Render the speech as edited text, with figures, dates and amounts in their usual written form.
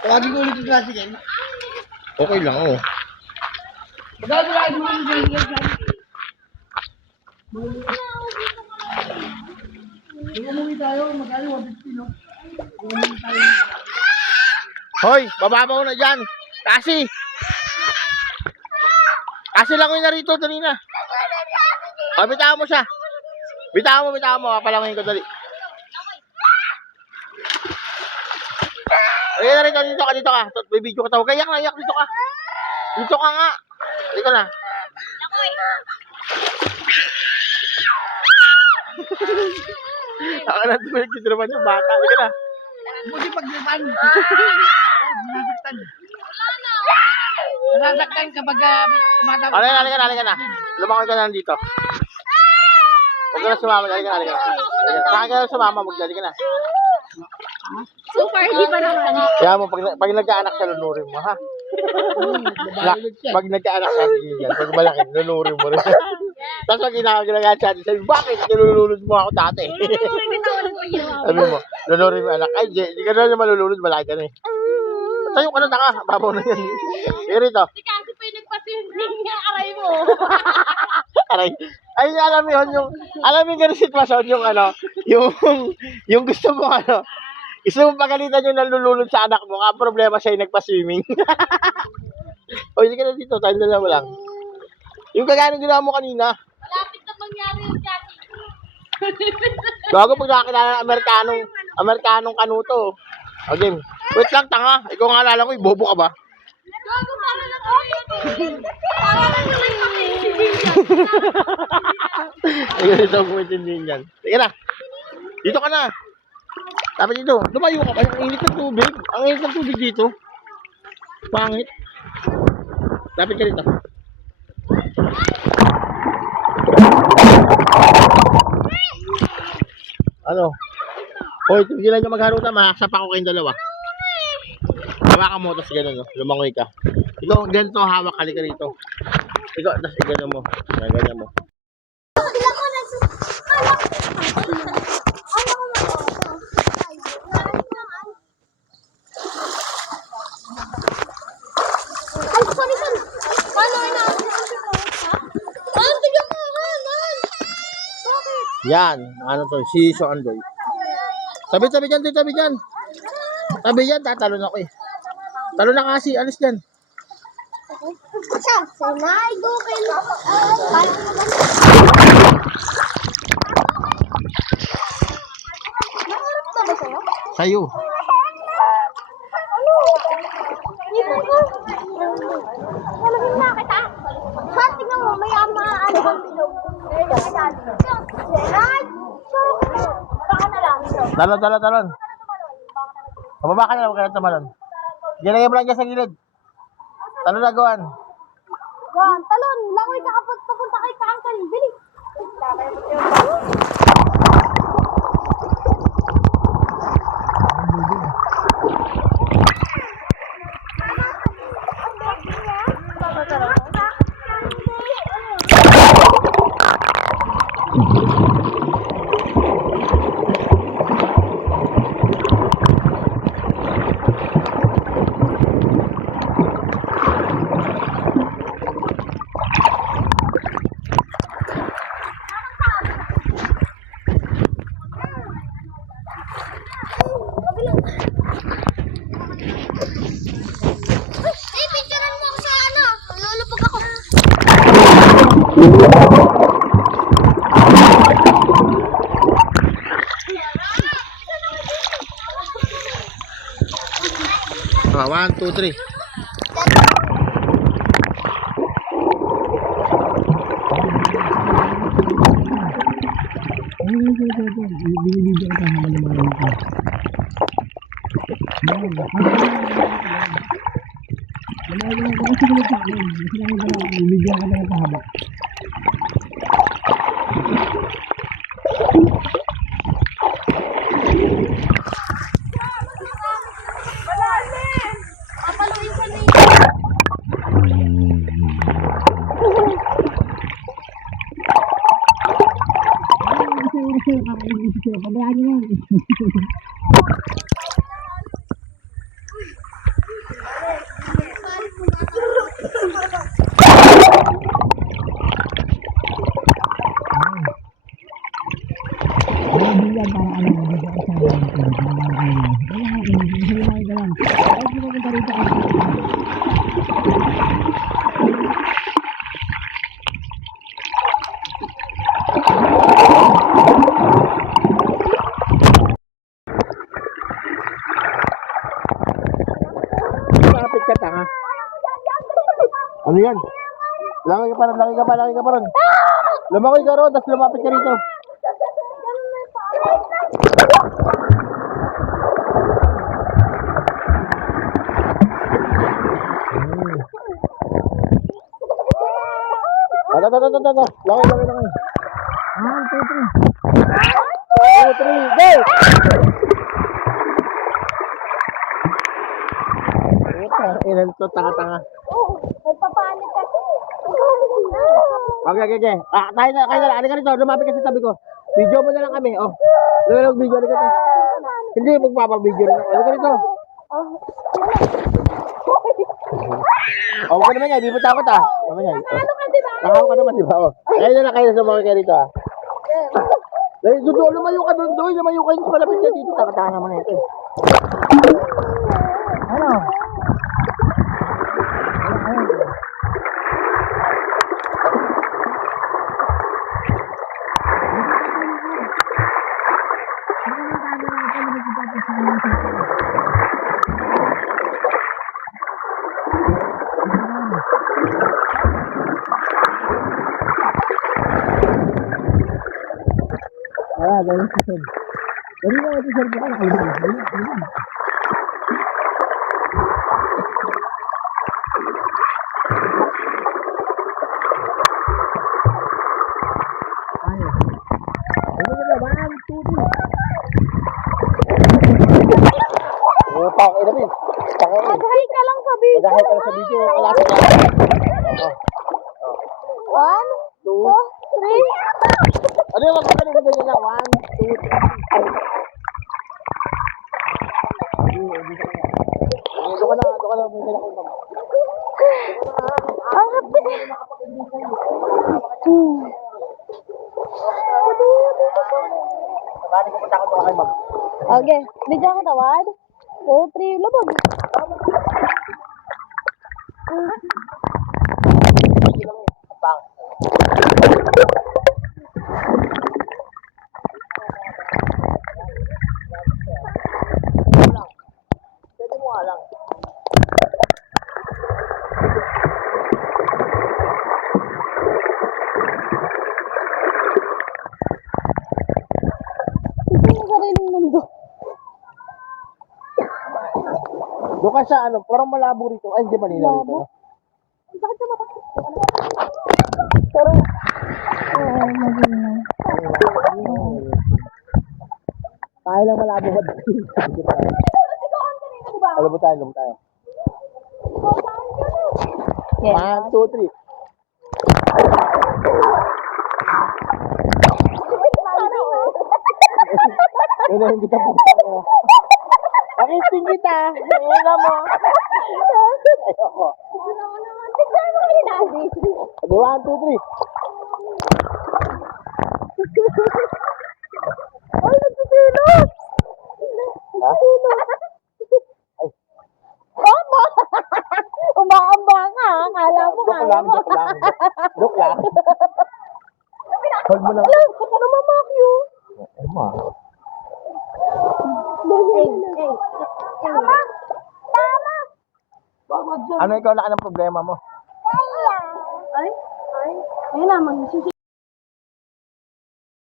Tawagin ko ulit yung tricycle. Okay lang, oh. Magagalain mo yung tricycle. Umuwi tayo, magkano 150, no? Umuwi tayo. Hoy, bababaw na dyan. Kasi. Kasi lang yun na rito, dali na. Oh, bitawan mo siya. Bitawan mo. Kapalangin ko, dali. Ayun na rito, dito ka. May video ka tawag. Kayak na, dito ka. Dito ka nga. Dito na. Ako na tumalik dito naman yung bata. Dito na. Buti pag-ipan. Nasaktan. Nasaktan kapag tumatawag. Halika na. Lumakon ka na dito. Huwag ka na sumama. Halika na. Saan ka na sumama? Halika na. So far, di pa naman. Kaya mo, pag nagkaanak siya, lunurin mo, ha? Pag nagkaanak siya, yan. Pag malaki, lunurin mo rin. Tapos pag ginagawa siya, sabi, bakit nilulunod mo ako dati? Sabi mo, lunurin mo anak. Ay, hindi ka na malulunod, malaki ka na eh. Tayo ka na, taka. Babaw na yan. Sige rito. Si kasi pa yung nagpa-swimming niya, aray mo. Aray. Ay, alam mo yun, alam mo yung ganun sitwasyon, yung gusto mo, gusto mong pagalitan yung nalulunod sa anak mo, ang problema siya yung nagpa-swimming. O, hindi ka na dito, tayo dalawa lang. Yung kagano ginawa mo kanina. Malapit na mangyari yung dati. Bago pag nakakilala ng Amerikanong kanuto. O, game. Wait lang, tanga. Ikaw nga alala ko, bobo ka ba? Gago para na to. Para na naman kami. Ayun, ito ang kumitindihin yan. Sige na. Dito ka na. Dapat dito. Lumayo ka pa. Ang init ng tubig. Ang init ng tubig dito. Pangit. Dapat ka dito. Ano? Hoy, tigilan nyo magharutan. Mahakasap ako kayong dalawa. Hawakan mo, tapos gano'n, no? Lumangoy ka. Ikaw, ganito, hawak, halika rito. Ikaw, tapos gano'n mo. Ganyan mo. Ay, sorry. Paano na? Paano tigyan mo? Bakit? Yan, ano to, si So Andoy. Tabi dyan, tabi dyan. Tabi dyan, tatalon ako eh. Talon na kasi, alis dyan. Siya, sanay, dukin. Paano na ba? Nakalap na ba sa'yo? Sa'yo. Dito ko. Talagang nakita. Sa tingnan mo, may ano bang bilog. Ay! Baka na lang. Talon. Pababa ka na, huwag ka na tumalon. Ginagay mo lang dyan sa gilid. Talon na gawan. Yan, talon. Langoy ka kapag papunta kay Kangkal. Bilis. Eh, picturean mo ako sa ano. Lulupog ako. Ah, 1, 2, 3. Papaluin sa nila. Ano yan? Laki ka pa ron. Lumakoy ka ron, tapos lumapit ka rito. Ito. Laki. 1, 2, 3. 2, 3, go! Ilan to, tanga-tanga. Nagpapanik kasi. Okay. Tayo na. Halika rito, lumapit ka sa tabi ko. Video mo na lang kami, oh. Video, halika rito. Hindi, magpapag-video rin ako. Halika rito. Okay naman yan, di mo takot ah. Naman yan. Ano ka, di ba? Nakaw ka naman, di ba? Oh. Kayo na kayo sa mga kayo rito ah. Doon, lumayo ka doon. Lumayo ka yung malapit ka dito. Takatahan naman ito. Ano? Ganun si Sir. Ganun lang si Sir. Ganun. Mag-hi ka lang sa video. Mag-hi ka lang sa video. Kalapit ka. 1, 2, 3. Ano yung magkakaroon na ganyan lang? 1, 2, 3. Doon ka na. Ang hapit. Sabali ko punta ko doon kay Ma'am. Okay, video ka tawad. 2, 3, labag. Pang. Pwede mo nga lang. Ito yung sariling mundo. Doon ka sa ano, parang malabo rito. Ay, hindi malinaw rito. No? Bakit ka mata? Pero, maging Tayo lang malabo ka dito. Alam mo tayo. Yes. 1, 2, 3. Pero hindi ka puta mo. Pakisting kita. Wala mo. Ayoko. Tignan mo kay Daddy. 1, 2, 3. Ay, nagsisilot! Ha? Ay. Opo! Umaamba ka, akala mo Joke lang. Hold mo lang. Namamak yun. Ay, ma. Tama! Tama! Ano ikaw na ka ng problema mo? Ay, ayun na,